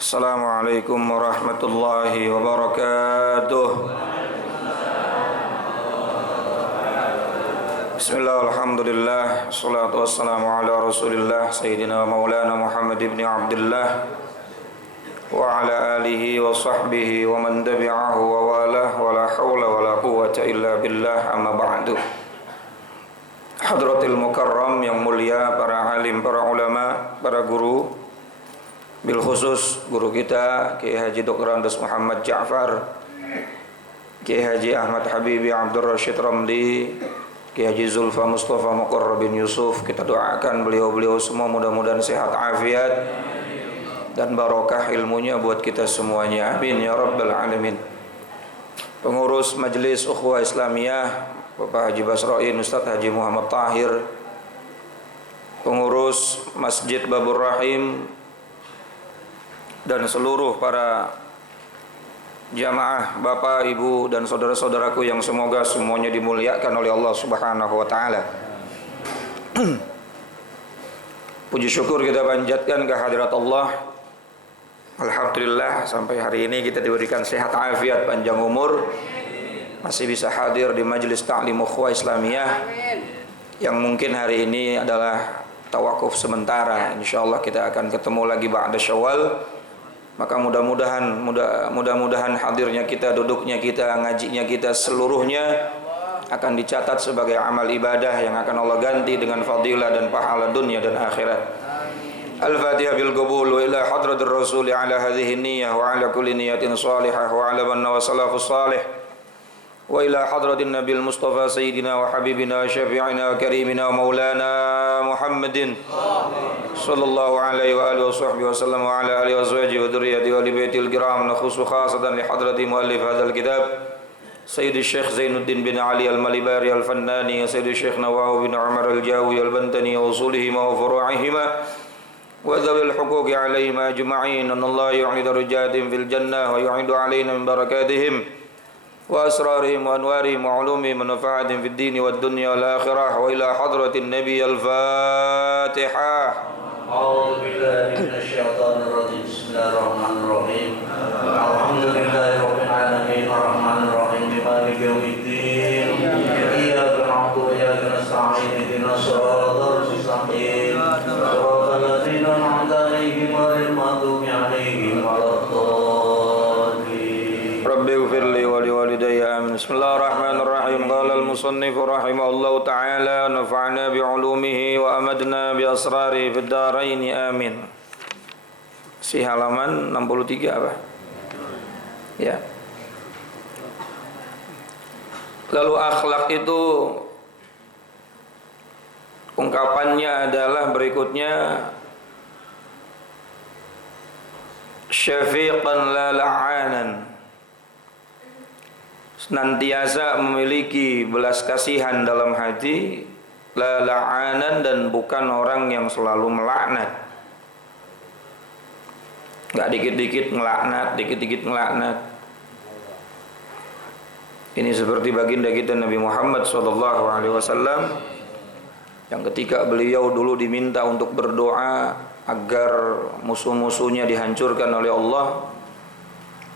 Assalamualaikum warahmatullahi wabarakatuh. Bismillah, alhamdulillah, salatu wassalamu ala rasulillah Sayyidina maulana Muhammad ibn Abdullah wa ala alihi wa sahbihi wa man tabi'ahu wa walah wa la hawla wa la quwwata illa billah, amma ba'du. Hadratil mukarram yang mulia, para alim, para ulama, para guru, bil khusus guru kita Kiai Haji Dr. Andes Muhammad Ja'far, Kiai Haji Ahmad Habibi Abdul Rashid Ramli, Kiai Haji Zulfa Mustafa Muqarrab bin Yusuf. Kita doakan beliau-beliau semua mudah-mudahan sehat afiat dan barokah ilmunya buat kita semuanya, amin ya rabbal alamin. Pengurus Majelis Ukhuwah Islamiyah Bapak Haji Basroin, Ustaz Haji Muhammad Tahir, pengurus Masjid Babur Rahim, dan seluruh para jamaah, bapak, ibu, dan saudara-saudaraku yang semoga semuanya dimuliakan oleh Allah Subhanahu wa Ta'ala. Puji syukur kita panjatkan ke hadirat Allah. Alhamdulillah sampai hari ini kita diberikan sehat afiat, panjang umur, masih bisa hadir di Majelis Ta'lim Ukhuwah Islamiyah yang mungkin hari ini adalah tawakuf sementara. Insyaallah kita akan ketemu lagi ba'da Syawal. Maka mudah-mudahan hadirnya kita, duduknya kita, ngajinya kita seluruhnya akan dicatat sebagai amal ibadah yang akan Allah ganti dengan fadilah dan pahala dunia dan akhirat. Al-Fatihah bil qabul wa ila hadratir rasul ala hadhihi niyyah wa ala kulli niyatin salihah wa ala man wa salafus salih wa ila hadratin nabil mustafa sayyidina wa habibina syafi'ina karimina maulana Muhammadin sallallahu alaihi wa alihi wa sahbihi wa sallam wa ala alihi wa azwajihi wa dhurriyyatihi wa li baitil kiram. Nakhusu khasatan li hadrati muallif hadzal kitab Sayyidi Syekh Zainuddin bin Ali al-Malibari al-Fannani, Sayyidi Syekh Nawawi bin Umar al-Jawi al-Bantani wa usulihima wa furu'ihima wa dhawil huquqi alaihima ajma'in. Anallahu yu'li darajatin fil jannah wa yu'idu alaina min barakatihim wa asrarihim wa anwarihim wa ulumihim wa nafa'atihim fid dini wad dunya wal akhirah. Wa ila hadratin nabiy al-Fatihah. أعوذ بالله من الشيطان الرجيم. بسم الله الرحمن الرحيم. الحمد لله رب العالمين الرحمن الرحيم مالك يوم الدين. إياك نعبد وإياك نستعين اهدنا الصراط المستقيم صراط الذين أنعمت عليهم غير المغضوب عليهم ولا الضالين. Rabbi ighfirli wa liwalidayya, amin. Bismillahirrahmanirrahim. Qala al-musannif rahimahullahu ta'ala, nafa'na bi'ulumihi wa amadna bi asrari fid dharain, amin. Si halaman 63 apa? Ya. Lalu akhlak itu ungkapannya adalah berikutnya: syafiqan la la'anan, senantiasa memiliki belas kasihan dalam hati, la la'anan, dan bukan orang yang selalu melaknat. Enggak dikit-dikit ngelaknat, dikit-dikit ngelaknat. Ini seperti baginda kita Nabi Muhammad SAW yang ketika beliau dulu diminta untuk berdoa agar musuh-musuhnya dihancurkan oleh Allah,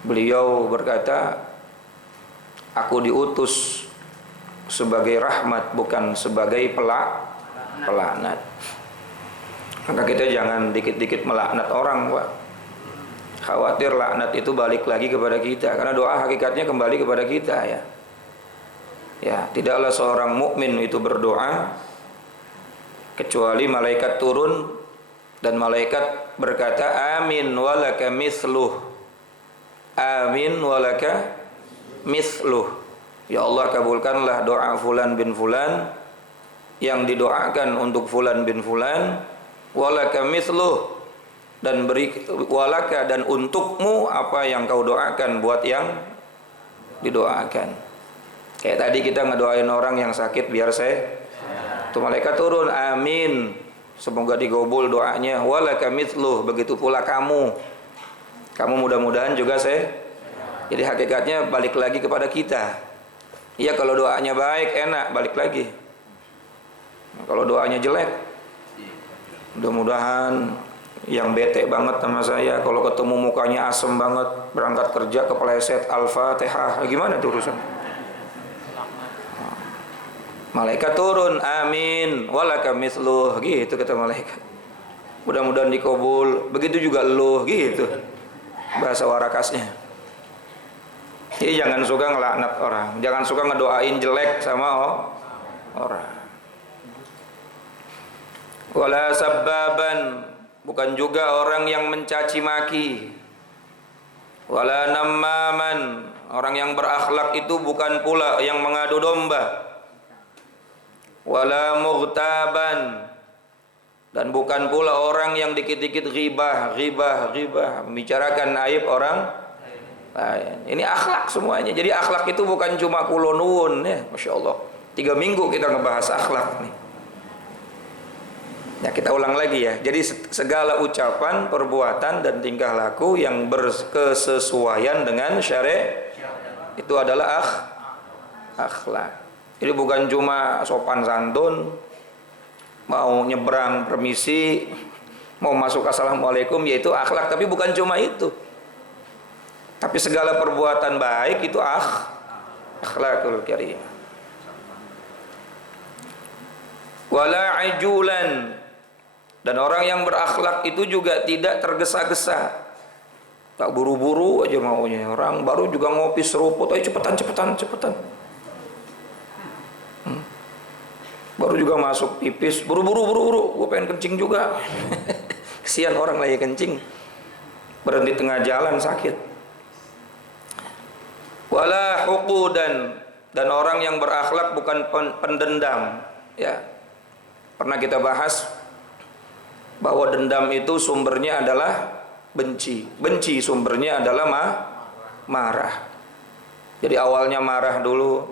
beliau berkata, aku diutus sebagai rahmat, bukan sebagai pelaknat. Maka kita jangan dikit-dikit melaknat orang, Pak. Khawatir laknat itu balik lagi kepada kita, karena doa hakikatnya kembali kepada kita, ya. Ya, tidaklah seorang mukmin itu berdoa kecuali malaikat turun dan malaikat berkata, amin walaka misluh, amin walaka misluh. Ya Allah, kabulkanlah doa fulan bin fulan yang didoakan untuk fulan bin fulan, walaka misluh, dan beri walaka, dan untukmu apa yang kau doakan buat yang didoakan. Kayak tadi kita ngedoain orang yang sakit biar saya, tuh malaikat turun, amin, semoga digobul doanya, walaka misluh, begitu pula kamu mudah-mudahan juga saya. Jadi hakikatnya balik lagi kepada kita. Iya, kalau doanya baik enak, balik lagi. Nah, kalau doanya jelek, mudah-mudahan yang bete banget sama saya, kalau ketemu mukanya asem banget, berangkat kerja kepleset Al-Fatihah, gimana tuh urusan? Malaikat turun, amin, walaka mithluh, gitu kata malaikat. Mudah-mudahan dikabul, begitu juga lu, gitu bahasa warakasnya. Jadi jangan suka ngelaknat orang, jangan suka ngedoain jelek sama orang. Wala sabbaban, bukan juga orang yang mencaci maki. Wala nammaman, orang yang berakhlak itu bukan pula yang mengadu domba. Wala mughtaban, dan bukan pula orang yang dikit-dikit ghibah, membicarakan aib orang lain. Ini akhlak semuanya. Jadi akhlak itu bukan cuma kulonun ya, Masya Allah. 3 minggu kita ngebahas akhlak nih. Ya kita ulang lagi ya. Jadi segala ucapan, perbuatan dan tingkah laku yang berkesesuaian dengan syariat itu adalah akhlak. Jadi bukan cuma sopan santun, mau nyebrang permisi, mau masuk assalamualaikum, yaitu akhlak. Tapi bukan cuma itu. Tapi segala perbuatan baik itu akhlakul karim. Wala ajulan, dan orang yang berakhlak itu juga tidak tergesa-gesa. Tak buru-buru aja maunya. Orang baru juga ngopi seruput, ayo cepetan. Baru juga masuk pipis, buru-buru, gue pengen kencing juga. Kesian orang lagi kencing, berhenti tengah jalan sakit. Wala huqudan, dan orang yang berakhlak bukan pendendam. Ya, pernah kita bahas bahwa dendam itu sumbernya adalah benci. Benci sumbernya adalah marah. Jadi awalnya marah dulu,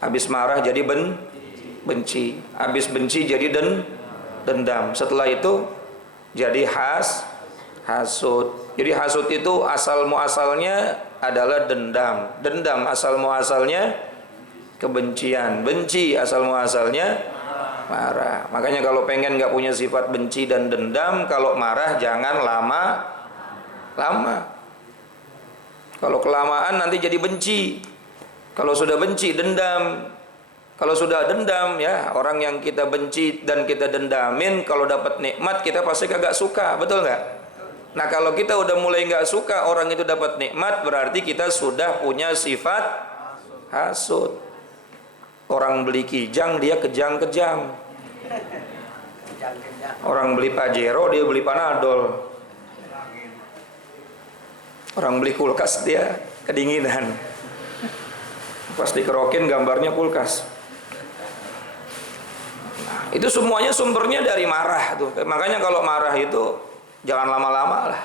habis marah jadi benci, habis benci jadi dendam. Setelah itu jadi hasud. Jadi hasud itu asal muasalnya adalah dendam. Dendam asal muasalnya kebencian. Benci asal muasalnya marah. Makanya kalau pengen nggak punya sifat benci dan dendam, kalau marah jangan lama. Kalau kelamaan nanti jadi benci. Kalau sudah benci dendam. Kalau sudah dendam ya, orang yang kita benci dan kita dendamin, kalau dapat nikmat kita pasti kagak suka, betul nggak? Nah kalau kita udah mulai nggak suka orang itu dapat nikmat, berarti kita sudah punya sifat hasud. Orang beli kijang dia kejang-kejang. Orang beli Pajero dia beli Panadol. Orang beli kulkas dia kedinginan. Pas dikerokin gambarnya kulkas. Nah, itu semuanya sumbernya dari marah tuh. Makanya kalau marah itu jangan lama-lama lah.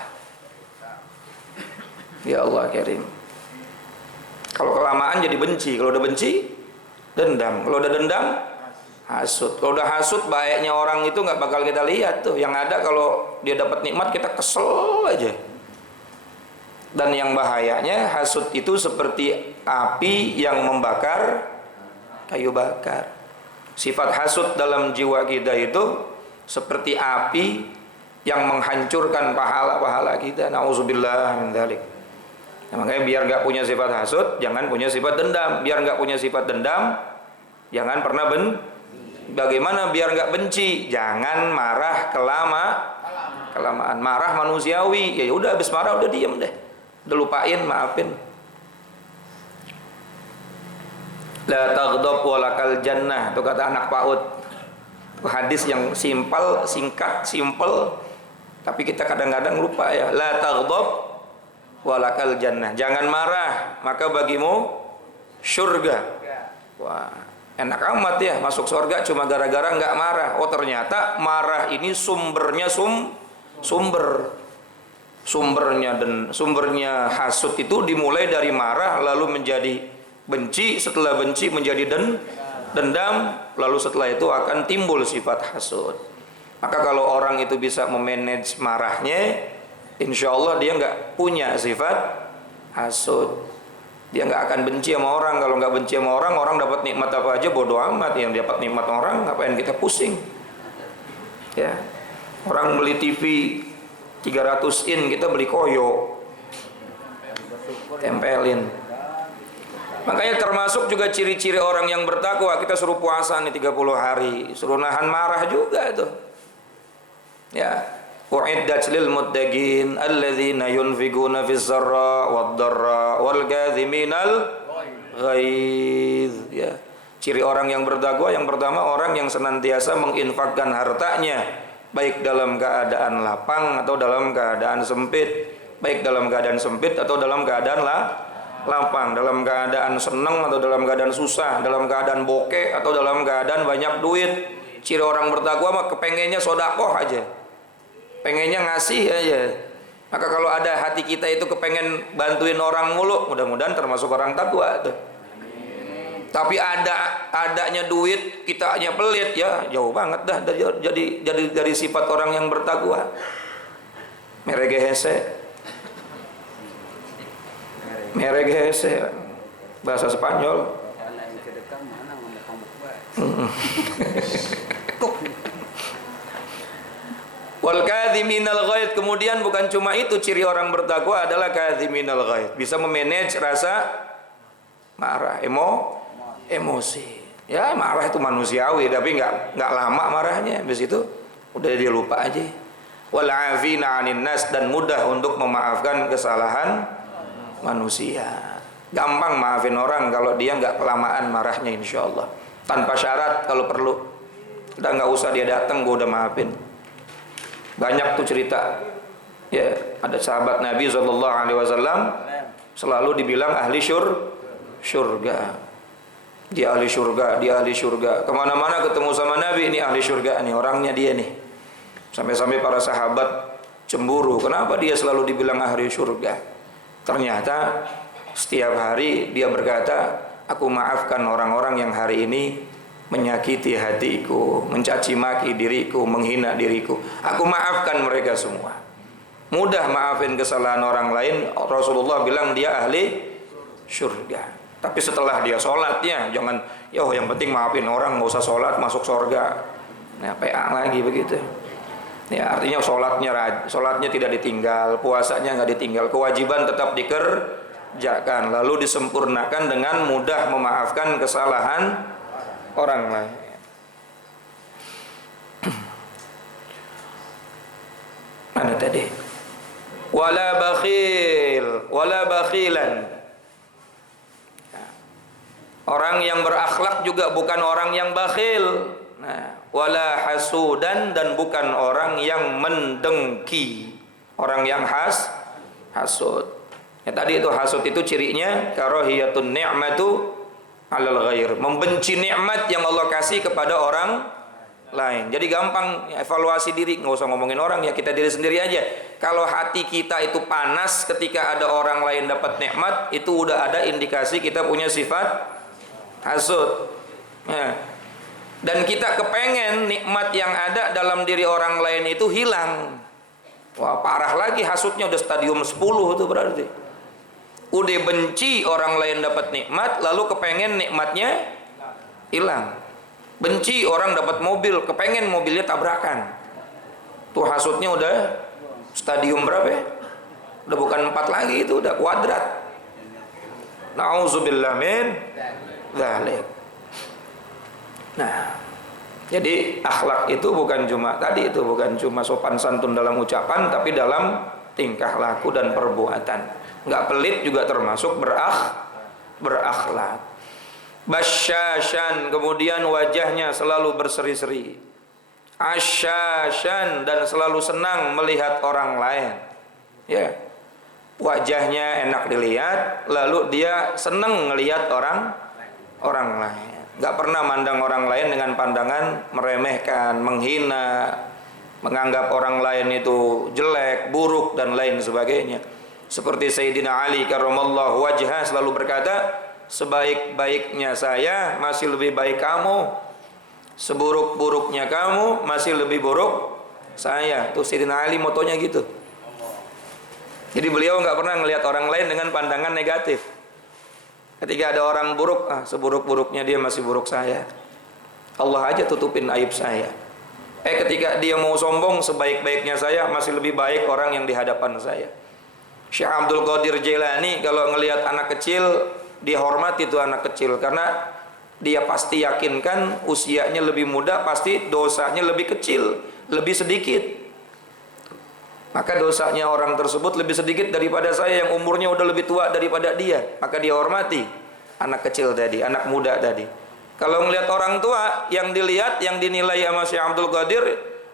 Ya Allah karim. Kalau kelamaan jadi benci. Kalau udah benci dendam. Kalau udah dendam hasud. Kalau udah hasud baiknya orang itu nggak bakal kita lihat tuh. Yang ada kalau dia dapat nikmat kita kesel aja. Dan yang bahayanya hasud itu seperti api yang membakar kayu bakar. Sifat hasud dalam jiwa kita itu seperti api yang menghancurkan pahala-pahala kita. Nauzubillah min dzalik. Nah, makanya biar nggak punya sifat hasud, jangan punya sifat dendam. Biar nggak punya sifat dendam, jangan pernah Bagaimana biar nggak benci? Jangan marah kelamaan. Marah manusiawi. Ya udah habis marah udah diem deh. Udah lupain, maafin. La taghdab walakal jannah, itu kata anak PAUD. Hadis yang simpel, singkat, simple, tapi kita kadang-kadang lupa ya. La taghdab walakal jannah. Jangan marah, maka bagimu surga. Wah, enak amat ya masuk surga cuma gara-gara nggak marah. Oh ternyata marah ini sumbernya sumbernya hasud itu dimulai dari marah, lalu menjadi benci, setelah benci menjadi dendam, lalu setelah itu akan timbul sifat hasud. Maka kalau orang itu bisa memanage marahnya, insya Allah dia nggak punya sifat hasud. Dia nggak akan benci sama orang. Kalau nggak benci sama orang, orang dapat nikmat apa aja bodoh amat. Yang dapat nikmat orang, ngapain kita pusing? Ya. Orang beli TV 300 in, kita beli koyo, tempelin. Makanya termasuk juga ciri-ciri orang yang bertakwa, kita suruh puasa nih 30 hari, suruh nahan marah juga itu. Ya, uiddat lil muttaqin alladzina yunfiquna fis sarra wad darra wal kadhiminal ghaiz. Ya, ciri orang yang bertakwa yang pertama orang yang senantiasa menginfakkan hartanya baik dalam keadaan lapang atau dalam keadaan sempit, baik dalam keadaan sempit atau dalam keadaan lapang, dalam keadaan senang atau dalam keadaan susah, dalam keadaan bokeh atau dalam keadaan banyak duit. Ciri orang bertakwa mah kepengennya sodakoh aja, pengennya ngasih aja. Maka kalau ada hati kita itu kepengen bantuin orang mulu, mudah-mudahan termasuk orang takwa tuh. Tapi adanya duit kitanya pelit, ya jauh banget dah dari sifat orang yang bertakwa. Meregese bahasa Spanyol. Wal kadhiminal ghaid, kemudian bukan cuma itu, ciri orang bertakwa adalah kadhiminal ghaid, bisa memanage rasa marah, emosi. Ya marah itu manusiawi, tapi nggak lama marahnya, habis itu udah dia lupa aja. Wal afina 'anin nas, dan mudah untuk memaafkan kesalahan manusia. Gampang maafin orang kalau dia nggak kelamaan marahnya, insya Allah. Tanpa syarat kalau perlu. Udah nggak usah dia datang, gue udah maafin. Banyak tuh cerita. Ya, ada sahabat Nabi SAW selalu dibilang ahli syurga. Dia ahli syurga. Kemana-mana ketemu sama Nabi, ini ahli syurga nih, orangnya dia nih. Sampai-sampai para sahabat cemburu. Kenapa dia selalu dibilang ahli syurga? Ternyata setiap hari dia berkata, aku maafkan orang-orang yang hari ini menyakiti hatiku, mencaci maki diriku, menghina diriku. Aku maafkan mereka semua. Mudah maafin kesalahan orang lain. Rasulullah bilang dia ahli syurga. Tapi setelah dia sholatnya, jangan, yang penting maafin orang, nggak usah sholat masuk surga. Nah, PA lagi begitu. Ya, artinya sholatnya tidak ditinggal, puasanya nggak ditinggal, kewajiban tetap dikerjakan, lalu disempurnakan dengan mudah memaafkan kesalahan orang lain. Mana tadi? Wala bakhilan. Orang yang berakhlak juga bukan orang yang bakhil. Nah, wala hasudan, dan bukan orang yang mendengki, orang yang hasud. Ya, tadi itu hasud itu cirinya karahiyatun ni'matu 'alal ghair, membenci nikmat yang Allah kasih kepada orang lain. Jadi gampang evaluasi diri, nggak usah ngomongin orang, ya kita diri sendiri aja. Kalau hati kita itu panas ketika ada orang lain dapat nikmat, itu udah ada indikasi kita punya sifat hasud. Ya. Dan kita kepengen nikmat yang ada dalam diri orang lain itu hilang. Wah, parah lagi, hasudnya udah stadium 10 itu berarti. Udah benci orang lain dapat nikmat, lalu kepengen nikmatnya hilang. Benci orang dapat mobil, kepengen mobilnya tabrakan. Tuh hasudnya udah stadium berapa ya? Udah bukan 4 lagi, itu udah kuadrat. Nauzubillah min dzalik. Nah, jadi akhlak itu bukan cuma sopan santun dalam ucapan, tapi dalam tingkah laku dan perbuatan. Nggak pelit juga termasuk berakhlak. Basyashan, kemudian wajahnya selalu berseri-seri. Asyashan, dan selalu senang melihat orang lain. Ya, wajahnya enak dilihat, lalu dia senang melihat orang lain. Gak pernah mandang orang lain dengan pandangan meremehkan, menghina, menganggap orang lain itu jelek, buruk, dan lain sebagainya. Seperti Sayyidina Ali karramallahu wajhah selalu berkata, sebaik-baiknya saya masih lebih baik kamu, seburuk-buruknya kamu masih lebih buruk saya. Tuh Sayyidina Ali motonya gitu. Jadi beliau gak pernah melihat orang lain dengan pandangan negatif. Ketika ada orang buruk, seburuk-buruknya dia masih buruk saya. Allah aja tutupin aib saya. Ketika dia mau sombong, sebaik-baiknya saya masih lebih baik orang yang di hadapan saya. Syekh Abdul Qadir Jailani kalau ngelihat anak kecil, dia hormati itu anak kecil karena dia pasti yakinkan usianya lebih muda, pasti dosanya lebih kecil, lebih sedikit. Maka dosanya orang tersebut lebih sedikit daripada saya yang umurnya udah lebih tua daripada dia. Maka dia hormati anak kecil tadi, anak muda tadi. Kalau ngelihat orang tua, yang dilihat, yang dinilai sama Syekh Abdul Qadir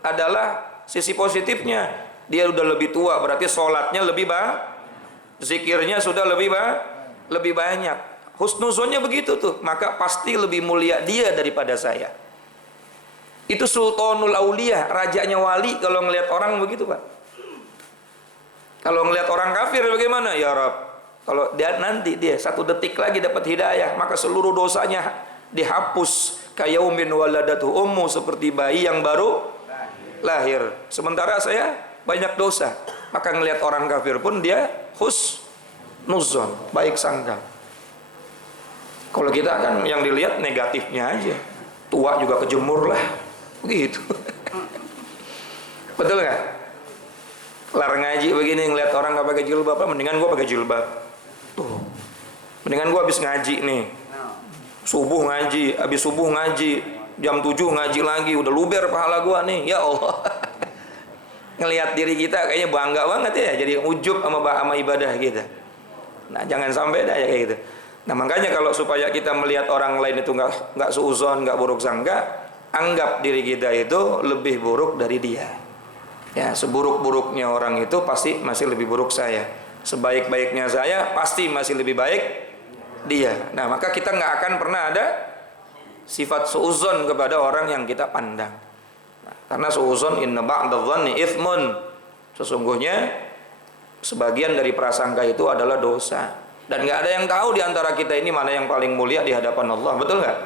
adalah sisi positifnya. Dia udah lebih tua, berarti sholatnya lebih zikirnya sudah lebih banyak. Husnuzonnya begitu tuh, maka pasti lebih mulia dia daripada saya. Itu Sultanul Aulia, rajanya wali. Kalau ngelihat orang begitu, Pak. Kalau ngelihat orang kafir bagaimana? Ya Rabb, kalau dia nanti dia 1 detik lagi dapat hidayah, maka seluruh dosanya dihapus kayaumin waladatu ummu, seperti bayi yang baru lahir. Sementara saya banyak dosa. Maka ngelihat orang kafir pun dia husnuzon, baik sangka. Kalau kita kan yang dilihat negatifnya aja. Tua juga kejemur lah, begitu. Betul nggak? Kelar ngaji begini ngeliat orang nggak pakai jilbab, mendingan gua pakai jilbab. Tuh, mendingan gua habis ngaji nih, subuh ngaji, habis subuh ngaji, jam 7 ngaji lagi, udah luber pahala gua nih, ya Allah. Ngelihat diri kita kayaknya bangga banget ya, jadi ujub sama ibadah kita. Nah, jangan sampai dah ya kayak gitu. Nah, makanya kalau supaya kita melihat orang lain itu nggak suuzon, nggak buruk sangka, anggap diri kita itu lebih buruk dari dia. Ya, seburuk-buruknya orang itu pasti masih lebih buruk saya. Sebaik-baiknya saya pasti masih lebih baik dia. Nah, maka kita nggak akan pernah ada sifat suuzon kepada orang yang kita pandang. Nah, karena suuzon inna ba'dadh-dhanni itsmun. Sesungguhnya sebagian dari prasangka itu adalah dosa. Dan nggak ada yang tahu di antara kita ini mana yang paling mulia di hadapan Allah. Betul nggak?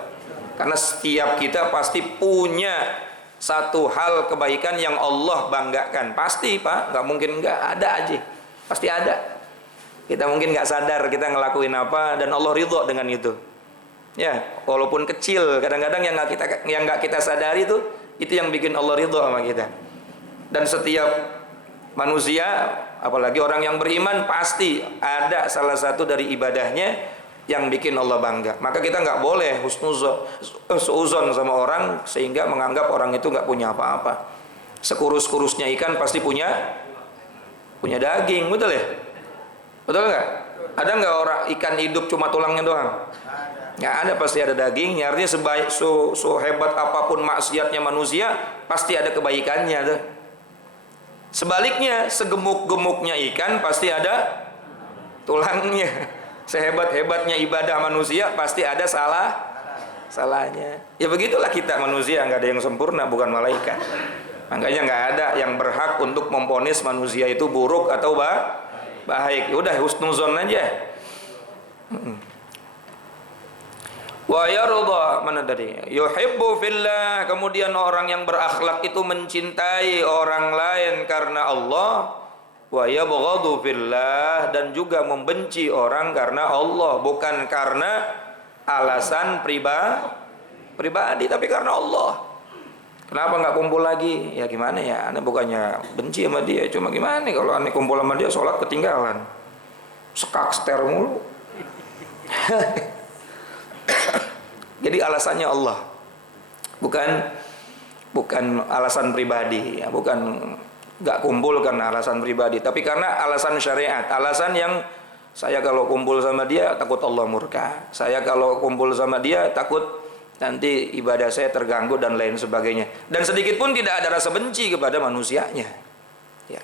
Karena setiap kita pasti punya satu hal kebaikan yang Allah banggakan. Pasti, Pak, nggak mungkin nggak ada aja, pasti ada. Kita mungkin nggak sadar kita ngelakuin apa dan Allah ridho dengan itu. Ya, walaupun kecil, kadang-kadang yang nggak kita sadari itu yang bikin Allah ridho sama kita. Dan setiap manusia, apalagi orang yang beriman, pasti ada salah satu dari ibadahnya yang bikin Allah bangga. Maka kita nggak boleh suuzon sama orang sehingga menganggap orang itu nggak punya apa-apa. Sekurus-kurusnya ikan pasti punya daging, betul ya? Betul nggak? Ada nggak orang ikan hidup cuma tulangnya doang? Nggak ada, pasti ada dagingnya. Artinya hebat apapun maksiatnya manusia, pasti ada kebaikannya tuh. Sebaliknya, segemuk-gemuknya ikan pasti ada tulangnya. Sehebat-hebatnya ibadah manusia pasti ada salahnya. Ya begitulah kita manusia, nggak ada yang sempurna, bukan malaikat. Makanya nggak ada yang berhak untuk memponis manusia itu buruk atau baik. Udah husnuzon aja. Wa yarda, mana tadi? Yuhibbu fillah. Kemudian orang yang berakhlak itu mencintai orang lain karena Allah. Wa yabghadu fillah, dan juga membenci orang karena Allah, bukan karena alasan pribadi tapi karena Allah. Kenapa nggak kumpul lagi? Ya gimana ya, Ane bukannya benci sama dia, cuma gimana kalau Ane kumpul sama dia sholat ketinggalan, sekak ster mulu. Jadi alasannya Allah, bukan alasan pribadi, ya, bukan nggak kumpul karena alasan pribadi, tapi karena alasan syariat, alasan yang saya kalau kumpul sama dia takut Allah murka, saya kalau kumpul sama dia takut nanti ibadah saya terganggu dan lain sebagainya. Dan sedikit pun tidak ada rasa benci kepada manusianya. Ya,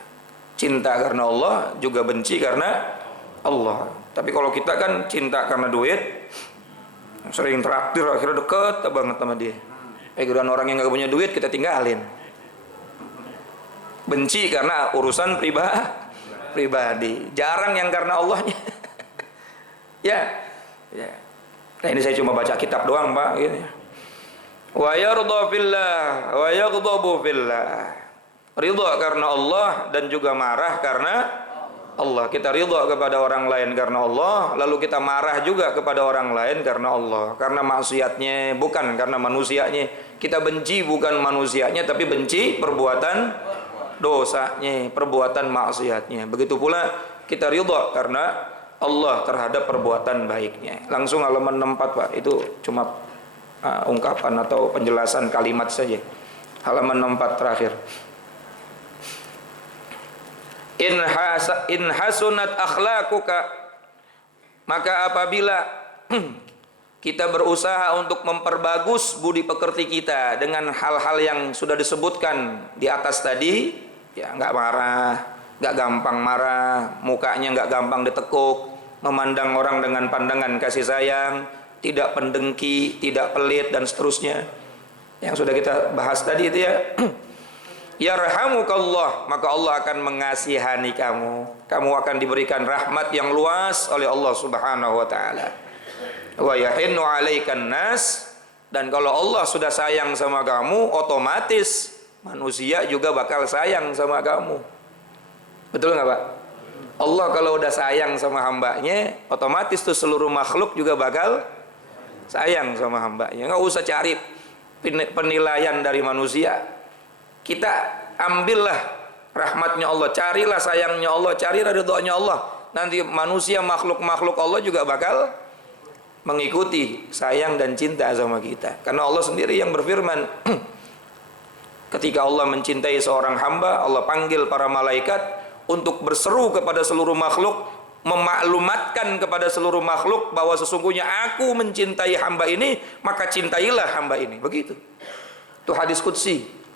cinta karena Allah juga benci karena Allah. Tapi kalau kita kan cinta karena duit, sering traktir akhirnya deket banget sama dia. Kemudian orang yang nggak punya duit kita tinggalin. Benci karena urusan pribadi, jarang yang karena Allahnya. ya. Nah, ini saya cuma baca kitab doang, Pak. Gitu. Wa yarda fillah, wa yaghdabu fillah. Ridha karena Allah dan juga marah karena Allah. Kita ridha kepada orang lain karena Allah, lalu kita marah juga kepada orang lain karena Allah. Karena maksiatnya, bukan karena manusianya. Kita benci bukan manusianya, tapi benci perbuatan dosanya, perbuatan maksiatnya. Begitu pula kita ridha karena Allah terhadap perbuatan baiknya. Langsung halaman 64 Pak, itu cuma ungkapan atau penjelasan kalimat saja. Halaman 64 terakhir. In hasunat akhlaquka, maka apabila kita berusaha untuk memperbagus budi pekerti kita dengan hal-hal yang sudah disebutkan di atas tadi, ya nggak marah, nggak gampang marah, mukanya nggak gampang ditekuk, memandang orang dengan pandangan kasih sayang, tidak pendengki, tidak pelit dan seterusnya. Yang sudah kita bahas tadi itu ya. Yarhamukallah, maka Allah akan mengasihani kamu. Kamu akan diberikan rahmat yang luas oleh Allah Subhanahu wa taala. Wa yahinnu 'alaikan nas, dan kalau Allah sudah sayang sama kamu, otomatis manusia juga bakal sayang sama kamu. Betul nggak Pak? Allah kalau udah sayang sama hambanya, otomatis tuh seluruh makhluk juga bakal sayang sama hambanya. Nggak usah cari penilaian dari manusia. Kita ambillah rahmatnya Allah, carilah sayangnya Allah, carilah ridhonya Allah. Nanti manusia, makhluk-makhluk Allah juga bakal mengikuti sayang dan cinta sama kita. Karena Allah sendiri yang berfirman, ketika Allah mencintai seorang hamba, Allah panggil para malaikat untuk berseru kepada seluruh makhluk, memaklumatkan kepada seluruh makhluk bahwa sesungguhnya aku mencintai hamba ini, maka cintailah hamba ini. Begitu. Itu hadis qudsi.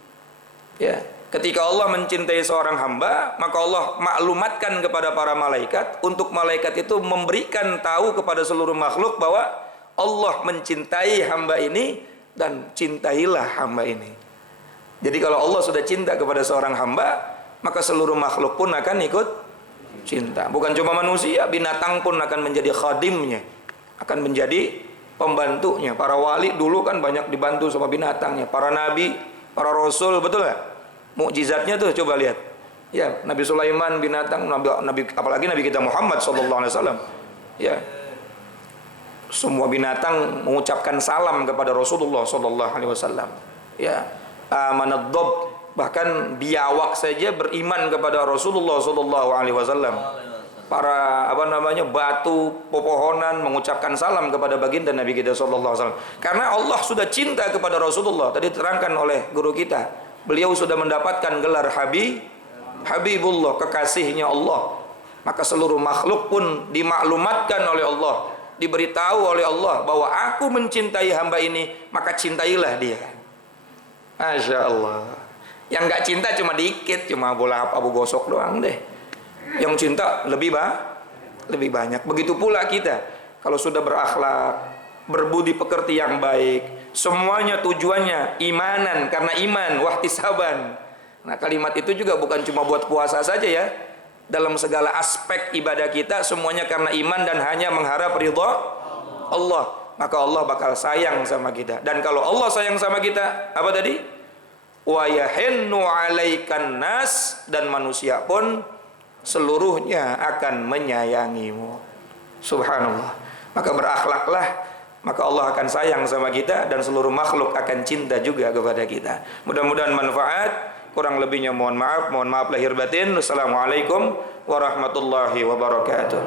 Ya, ketika Allah mencintai seorang hamba, maka Allah maklumatkan kepada para malaikat untuk malaikat itu memberikan tahu kepada seluruh makhluk bahwa Allah mencintai hamba ini dan cintailah hamba ini. Jadi kalau Allah sudah cinta kepada seorang hamba, maka seluruh makhluk pun akan ikut cinta. Bukan cuma manusia, binatang pun akan menjadi khadimnya, akan menjadi pembantunya. Para wali dulu kan banyak dibantu sama binatangnya, para nabi, para rasul, betul nggak? Mukjizatnya tuh coba lihat. Ya, Nabi Sulaiman binatang, nabi apalagi Nabi kita Muhammad SAW. Ya. Semua binatang mengucapkan salam kepada Rasulullah SAW. Ya. Amanad dhab, bahkan biawak saja beriman kepada Rasulullah SAW. Para batu, pepohonan mengucapkan salam kepada baginda Nabi kita SAW. Karena Allah sudah cinta kepada Rasulullah. Tadi terangkan oleh guru kita. Beliau sudah mendapatkan gelar Habibullah, kekasihnya Allah. Maka seluruh makhluk pun dimaklumatkan oleh Allah, diberitahu oleh Allah bahwa aku mencintai hamba ini, maka cintailah dia. Masya Allah. Yang nggak cinta cuma dikit, cuma bola abu gosok doang deh. Yang cinta lebih banyak. Begitu pula kita, kalau sudah berakhlak, berbudi pekerti yang baik, semuanya tujuannya imanan, karena iman, wahtisaban. Nah, kalimat itu juga bukan cuma buat puasa saja ya. Dalam segala aspek ibadah kita semuanya karena iman dan hanya mengharap ridha Allah. Maka Allah bakal sayang sama kita. Dan kalau Allah sayang sama kita, apa tadi? Wa yahinnu 'alaikan nas, dan manusia pun seluruhnya akan menyayangimu. Subhanallah. Maka berakhlaklah, maka Allah akan sayang sama kita dan seluruh makhluk akan cinta juga kepada kita. Mudah-mudahan manfaat. Kurang lebihnya mohon maaf lahir batin. Wassalamualaikum warahmatullahi wabarakatuh.